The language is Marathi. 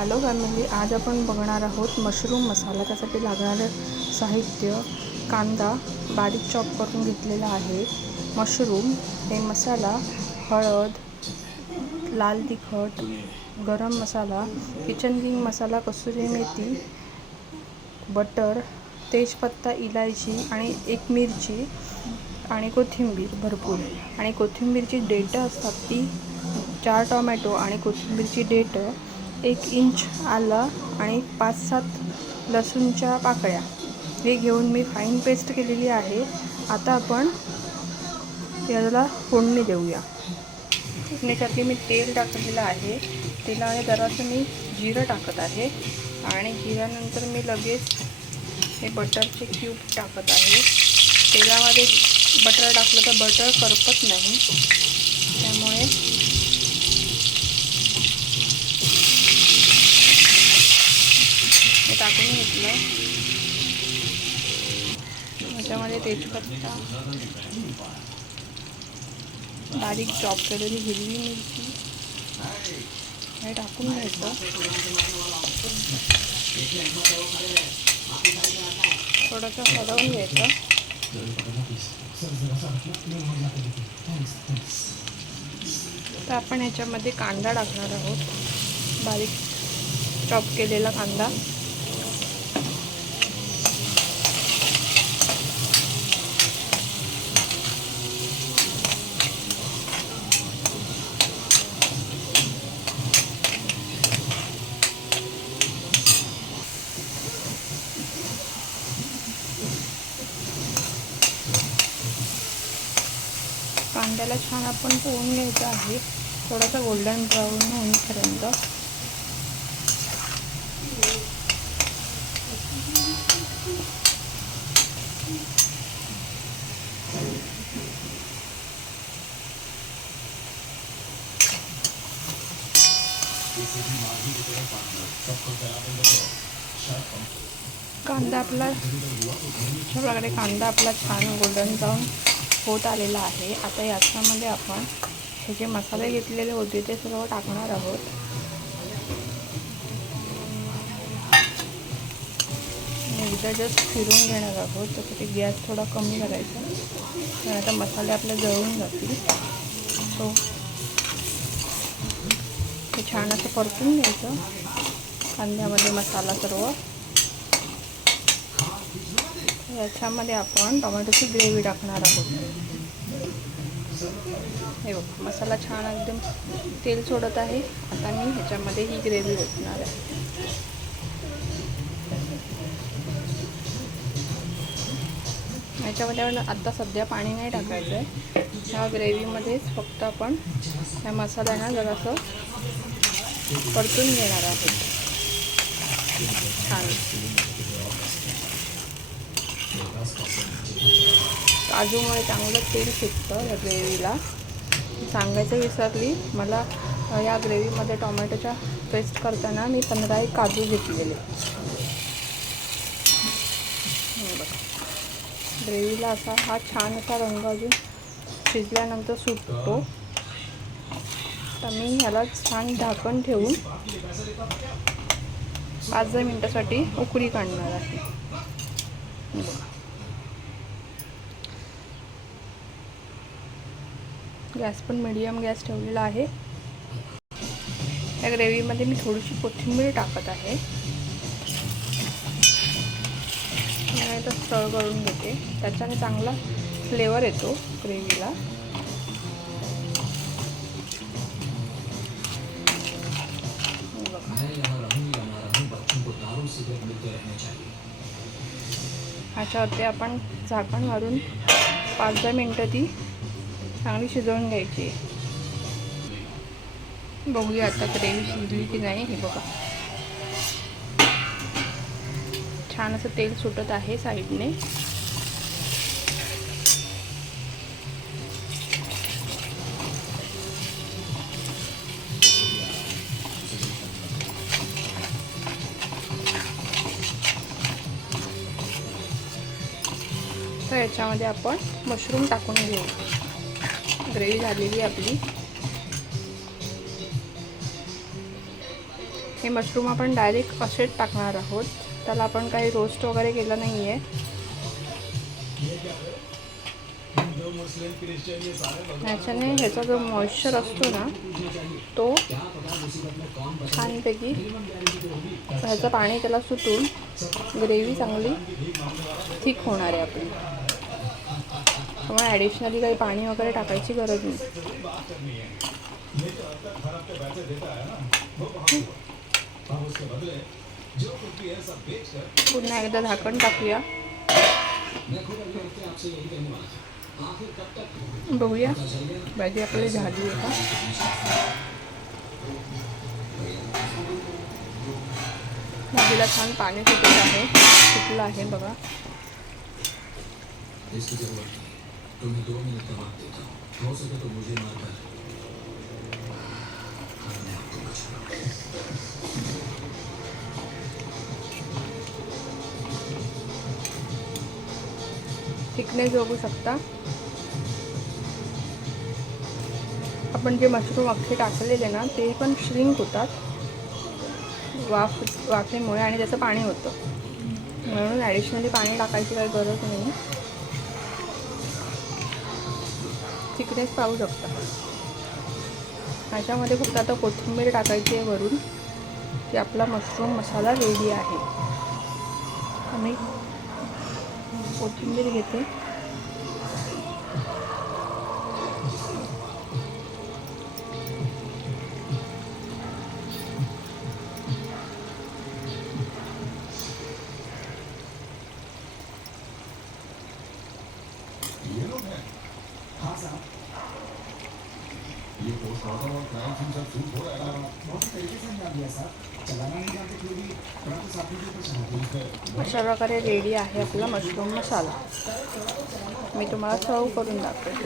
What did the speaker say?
हॅलो फॅमिली, आज आपण बघणार आहोत मशरूम मसाला। त्यासाठी लागणारे साहित्य: कांदा बारीक चॉप करून घेतलेला आहे, मशरूम, हे मसाला, हळद, लाल तिखट, गरम मसाला, किचन किंग मसाला, कसुरी मेथी, बटर, तेजपत्ता, इलायची आणि एक मिरची आणि कोथिंबीर भरपूर, आणि कोथिंबीरची देठं असतात ती 4 टोमॅटो आणि कोथिंबीरची देठं, 1 इंच आलं आणि 5-7 लसूणच्या पाकळ्या हे घेऊन मी फाईन पेस्ट केलेली आहे। आता आपण याला फोडणी देऊया। फोडणीसाठी मी तेल टाकलेलं आहे। तेलामध्ये जरासं मी जिरं टाकत आहे आणि जिऱ्यानंतर मी लगेच हे बटरचे क्यूब टाकत आहे। तेलामध्ये बटर टाकलं तर बटर करपत नाही, त्यामुळे हे टाकून घेतलं। त्याच्यामध्ये तेजपत्ता, बारीक चॉप केलेली हिरवी मिरची हे टाकून घ्यायचं। थोडंसं हलवून घ्यायचं। तर आपण ह्याच्यामध्ये कांदा टाकणार आहोत, बारीक चॉप केलेला कांदा। कांद्याला छान आपण पोळून घ्यायचं आहे, थोडासा गोल्डन ब्राऊन होईपर्यंत। कांदा आपला अशा प्रकारे छान गोल्डन ब्राऊन होत आलेला आहे। आता याच्यामध्ये आपण हे जे मसाले घेतलेले होते ते सर्व टाकणार आहोत। एकदा जस्ट फिरून घेणार आहोत, त्यासाठी गॅस थोडा कमी करायचा, कारण आता मसाले आपले जळून जातील। सो हे छान असं परतून घ्यायचं कांद्यामध्ये मसाला सर्व। याच्यामध्ये आपण टोमॅटोची ग्रेव्ही टाकणार आहोत। हे बघा, मसाला छान एकदम तेल सोडत आहे। आता मी ह्याच्यामध्ये ही ग्रेव्ही ओतणार आहे। ह्याच्यामध्ये आपण आत्ता सध्या पाणी नाही टाकायचं आहे, ह्या ग्रेव्हीमध्येच फक्त आपण ह्या मसाल्यांना जरासं परतून घेणार आहोत छान। काजूमुळे चांगलं तेल सुटतं या ग्रेव्हीला। सांगायचं विसरली, मला या ग्रेव्हीमध्ये टोमॅटोच्या पेस्ट करताना मी 15 काजू घेतलेले। ग्रेव्हीला असा हा छान असा रंग अजून शिजल्यानंतर सुटतो। तर मी ह्याला छान झाकण ठेवून 5-10 मिनिटासाठी उकळी काढणार आहे। गॅस पण मीडियम गॅस ठेवलेला आहे। या ग्रेव्हीमध्ये मी थोडीशी कोथिंबीर टाकत आहे, तर स्टर करून घेते, त्याच्याने चांगला फ्लेवर येतो ग्रेव्हीला। ह्याच्यावरती आपण झाकण मारून 5-10 मिनिटं ती चांगली शिजवून घ्यायची। बघूया आता ग्रेव्ही शिजली की नाही। हे बघा, छान असं तेल सुटत आहे साईडने। तर याच्यामध्ये आपण मशरूम टाकून घेऊ। ग्रेव्ही झालेली आपली। हे मशरूम आपण डायरेक्ट असेच टाकणार आहोत, त्याला आपण काही रोस्ट वगैरे केलं नाही आहे. ह्याच्याने ह्याचा जो मॉइश्चर असतो ना तो छानपैकी ह्याचं पाणी त्याला सुटून ग्रेव्ही चांगली थिक होणार आहे आपली. त्यामुळे ॲडिशनली काही पाणी वगैरे टाकायची गरज नाही. पुन्हा एकदा झाकण टाकूया. बघूया भाजी आपली झाली आहे का. भाजीला छान पाणी सुटलं आहे बघा. थिकनेस बघू शकता. आपण जे मशरूम अख्खे टाकलेले ना ते पण श्रिंक होतात वाफेमुळे आणि त्याचं पाणी होतं, म्हणून ॲडिशनली पाणी टाकायची काही गरज नाही. थिकनेस पाहू शकता. ह्याच्यामध्ये फक्त आता कोथिंबीर टाकायची आहे वरून की आपला मशरूम मसाला रेडी आहे. आम्ही कोथिंबीर घेते. ये पोस्ट और क्राइम फिल्म सब शूट हो रहा है, बहुत तरीके से बना दिया सर. चलाना नहीं जानते फिर भी थोड़ा तो साथ में कुछ है. अशा प्रकारे रेडी आहे आपला मशरूम मसाला. मी तुम्हाला सर्व करून दाखवते.